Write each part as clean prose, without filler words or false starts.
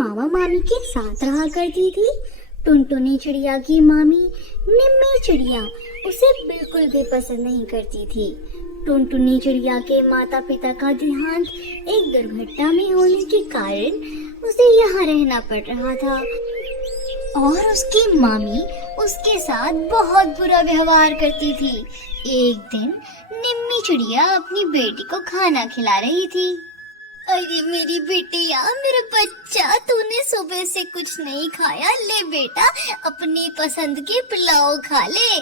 मामा मामी के साथ रहा करती थी। टुनटुनी चिड़िया की मामी निम्मी चिड़िया उसे बिल्कुल भी पसंद नहीं करती थी। टुनटुनी चिड़िया के माता पिता का देहांत एक दुर्घटना में होने के कारण उसे यहाँ रहना पड़ रहा था और उसकी मामी उसके साथ बहुत बुरा व्यवहार करती थी। एक दिन निम्मी चिड़िया अपनी बेटी को खाना खिला रही थी। अरे मेरी बेटिया, मेरा बच्चा, तूने सुबह से कुछ नहीं खाया, ले बेटा अपनी पसंद के पुलाव खा ले।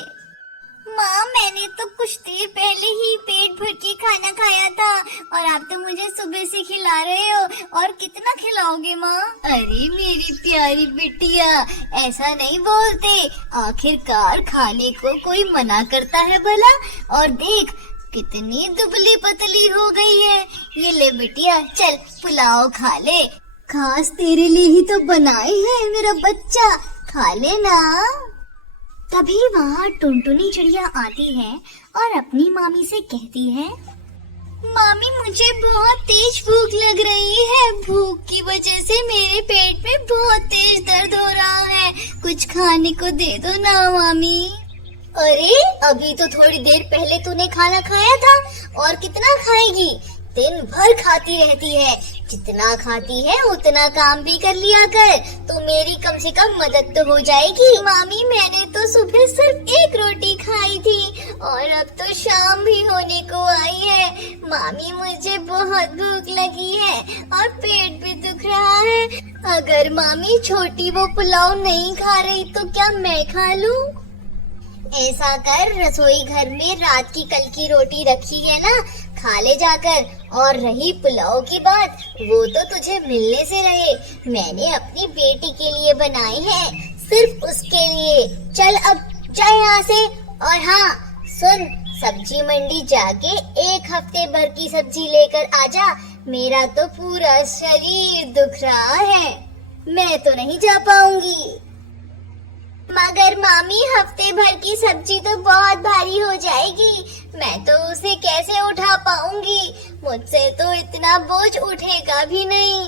माँ, मैंने तो कुछ देर पहले ही पेट भर के खाना खाया था और आप तो मुझे सुबह से खिला रहे हो, और कितना खिलाओगे माँ? अरे मेरी प्यारी बिटिया, ऐसा नहीं बोलते, आखिरकार खाने को कोई मना करता है भला? और देख कितनी दुबली पतली हो गई है। ये ले बिटिया, चल पुलाव खा ले, खास तेरे लिए ही तो बनाए हैं मेरा बच्चा, खा लेना। तभी वहाँ टुनटुनी चिड़िया आती है और अपनी मामी से कहती है, मामी मुझे बहुत तेज भूख लग रही है, भूख की वजह से मेरे पेट में बहुत तेज दर्द हो रहा है, कुछ खाने को दे दो ना मामी। अरे अभी तो थोड़ी देर पहले तूने खाना खाया था, और कितना खाएगी? दिन भर खाती रहती है, जितना खाती है उतना काम भी कर लिया कर, तो मेरी कम से कम मदद तो हो जाएगी। मामी मैंने तो सुबह सिर्फ एक रोटी खाई थी और अब तो शाम भी होने को आई है। मामी मुझे बहुत भूख लगी है और पेट भी दुख रहा है। अगर मामी छोटी वो पुलाव नहीं खा रही तो क्या मैं खा लूं? ऐसा कर, रसोई घर में रात की कल की रोटी रखी है ना, खा ले जाकर। और रही पुलाव की बात, वो तो तुझे मिलने से रहे, मैंने अपनी बेटी के लिए बनाई है, सिर्फ उसके लिए। चल अब जा यहाँ से। और हाँ सुन, सब्जी मंडी जाके एक हफ्ते भर की सब्जी लेकर आजा, मेरा तो पूरा शरीर दुख रहा है, मैं तो नहीं जा पाऊंगी। मगर मामी हफ्ते भर की सब्जी तो बहुत भारी हो जाएगी, मैं तो उसे कैसे उठा पाऊंगी, मुझसे तो इतना बोझ उठेगा भी नहीं।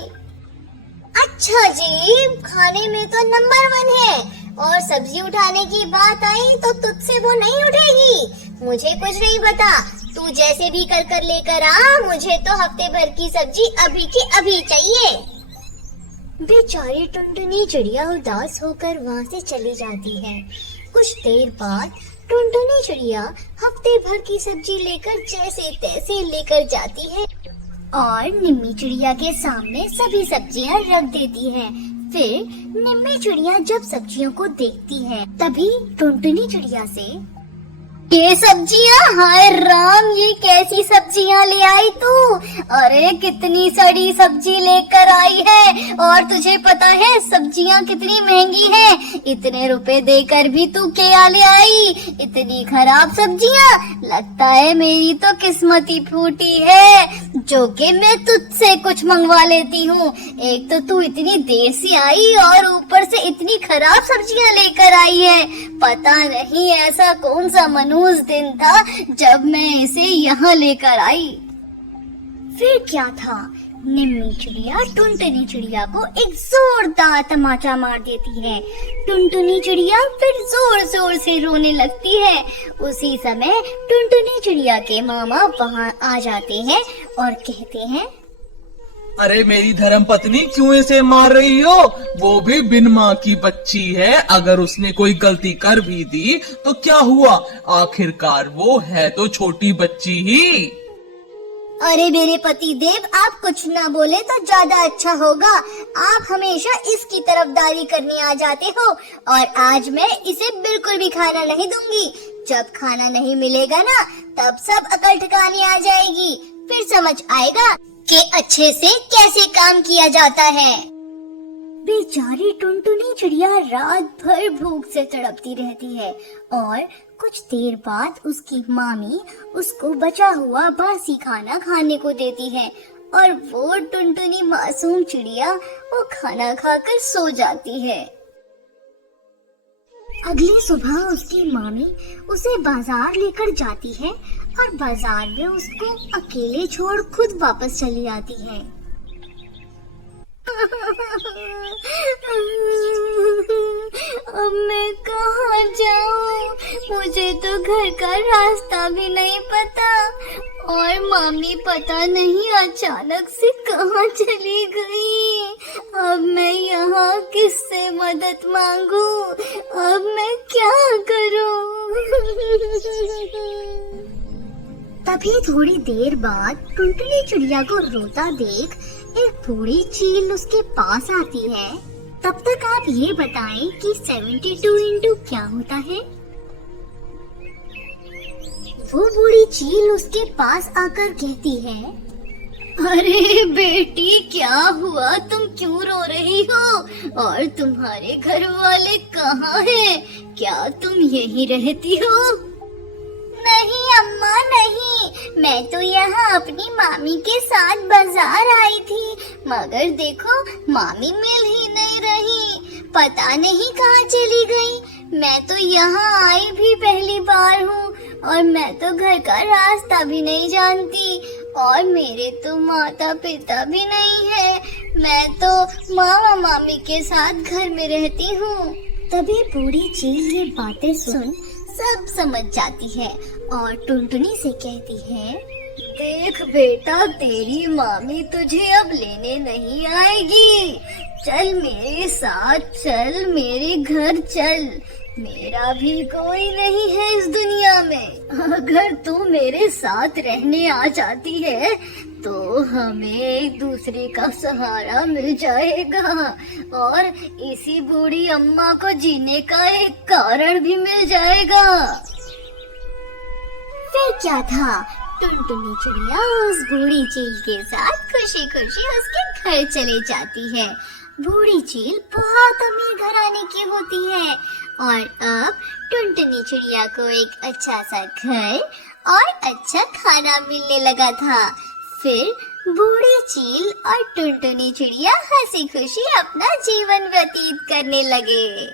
अच्छा जी, खाने में तो नंबर 1 है, और सब्जी उठाने की बात आई तो तुझसे वो नहीं उठेगी। मुझे कुछ नहीं पता, तू जैसे भी कर लेकर आ, मुझे तो हफ्ते भर की सब्जी अभी की अभी चाहिए। बेचारी टुनटुनी चिड़िया उदास होकर वहाँ से चली जाती है। कुछ देर बाद टुनटुनी चिड़िया हफ्ते भर की सब्जी लेकर जैसे तैसे लेकर जाती है और निम्मी चिड़िया के सामने सभी सब्जियां रख देती है। फिर निम्मी चिड़िया जब सब्जियों को देखती है, तभी टुनटुनी चिड़िया से, ये सब्जियां, हाय राम, ये कैसी सब्जियां ले आई तू? अरे कितनी सड़ी सब्जी लेकर आई है, और तुझे पता है सब्जियां कितनी महंगी हैं, इतने रुपए देकर भी तू क्या ले आई? इतनी खराब सब्जियां, लगता है मेरी तो किस्मत ही फूटी है, जो कि मैं तुझसे कुछ मंगवा लेती हूँ। एक तो तू इतनी देर से आई और ऊपर से इतनी खराब सब्जियां लेकर आई है। पता नहीं ऐसा कौन सा मनहूस दिन था जब मैं इसे यहाँ लेकर आई। फिर क्या था, निम्मी चिड़िया टुनटुनी चिड़िया को एक जोरदार तमाचा मार देती है। टुनटुनी चिड़िया फिर जोर जोर से रोने लगती है। उसी समय टुनटुनी चिड़िया के मामा वहाँ आ जाते हैं और कहते हैं, अरे मेरी धर्म पत्नी, क्यों इसे मार रही हो? वो भी बिन माँ की बच्ची है, अगर उसने कोई गलती कर भी दी तो क्या हुआ, आखिरकार वो है तो छोटी बच्ची ही। अरे मेरे पति देव, आप कुछ ना बोले तो ज्यादा अच्छा होगा, आप हमेशा इसकी तरफदारी करने आ जाते हो, और आज मैं इसे बिल्कुल भी खाना नहीं दूंगी। जब खाना नहीं मिलेगा ना, तब सब अकल ठिकाने आ जाएगी, फिर समझ आएगा कि अच्छे से कैसे काम किया जाता है। बेचारी टुनटुनी चिड़िया रात भर भूख से तड़पती रहती है और कुछ देर बाद उसकी मामी उसको बचा हुआ बासी खाना खाने को देती है और वो टुनटुनी मासूम चिड़िया वो खाना खाकर सो जाती है। अगली सुबह उसकी मामी उसे बाजार लेकर जाती है और बाजार में उसको अकेले छोड़ खुद वापस चली आती है। अब मैं कहाँ जाऊँ? मुझे तो घर का रास्ता भी नहीं पता और मामी पता नहीं अचानक से कहाँ चली गई। अब मैं यहाँ किससे मदद मांगू? अब मैं क्या करूँ? तभी थोड़ी देर बाद टुनटुनी चिड़िया को रोता देख एक बूढ़ी चील उसके पास आती है। तब तक आप ये बताएं कि 72 इंटू क्या होता है? वो बूढ़ी चील उसके पास आकर कहती है, अरे बेटी, क्या हुआ? तुम क्यों रो रही हो? और तुम्हारे घर वाले कहाँ हैं? क्या तुम यहीं रहती हो? नहीं अम्मा नहीं, मैं तो यहाँ अपनी मामी के साथ बाजार आई थी, मगर देखो मामी मिल ही नहीं रही, पता नहीं कहाँ चली गई। मैं तो यहाँ आई भी पहली बार हूँ और मैं तो घर का रास्ता भी नहीं जानती और मेरे तो माता पिता भी नहीं है। मैं तो मामा मामी के साथ घर में रहती हूँ। तभी बूढ़ी चील ये बातें सुन सब समझ जाती है और टुनटुनी से कहती है, देख बेटा, तेरी मामी तुझे अब लेने नहीं आएगी। चल मेरे साथ, चल मेरे घर चल। मेरा भी कोई नहीं है इस दुनिया में। अगर तू मेरे साथ रहने आ जाती है तो हमें एक दूसरे का सहारा मिल जाएगा और इसी बूढ़ी अम्मा को जीने का एक कारण भी मिल जाएगा। फिर क्या था, टुनटुनी चिड़िया उस बूढ़ी चील के साथ खुशी खुशी उसके घर चले जाती है। बूढ़ी चील बहुत अमीर घराने की होती है और अब टुनटुनी चिड़िया को एक अच्छा सा घर और अच्छा खाना मिलने लगा था। फिर बूढ़ी चील और टुनटुनी चिड़िया हंसी खुशी अपना जीवन व्यतीत करने लगे।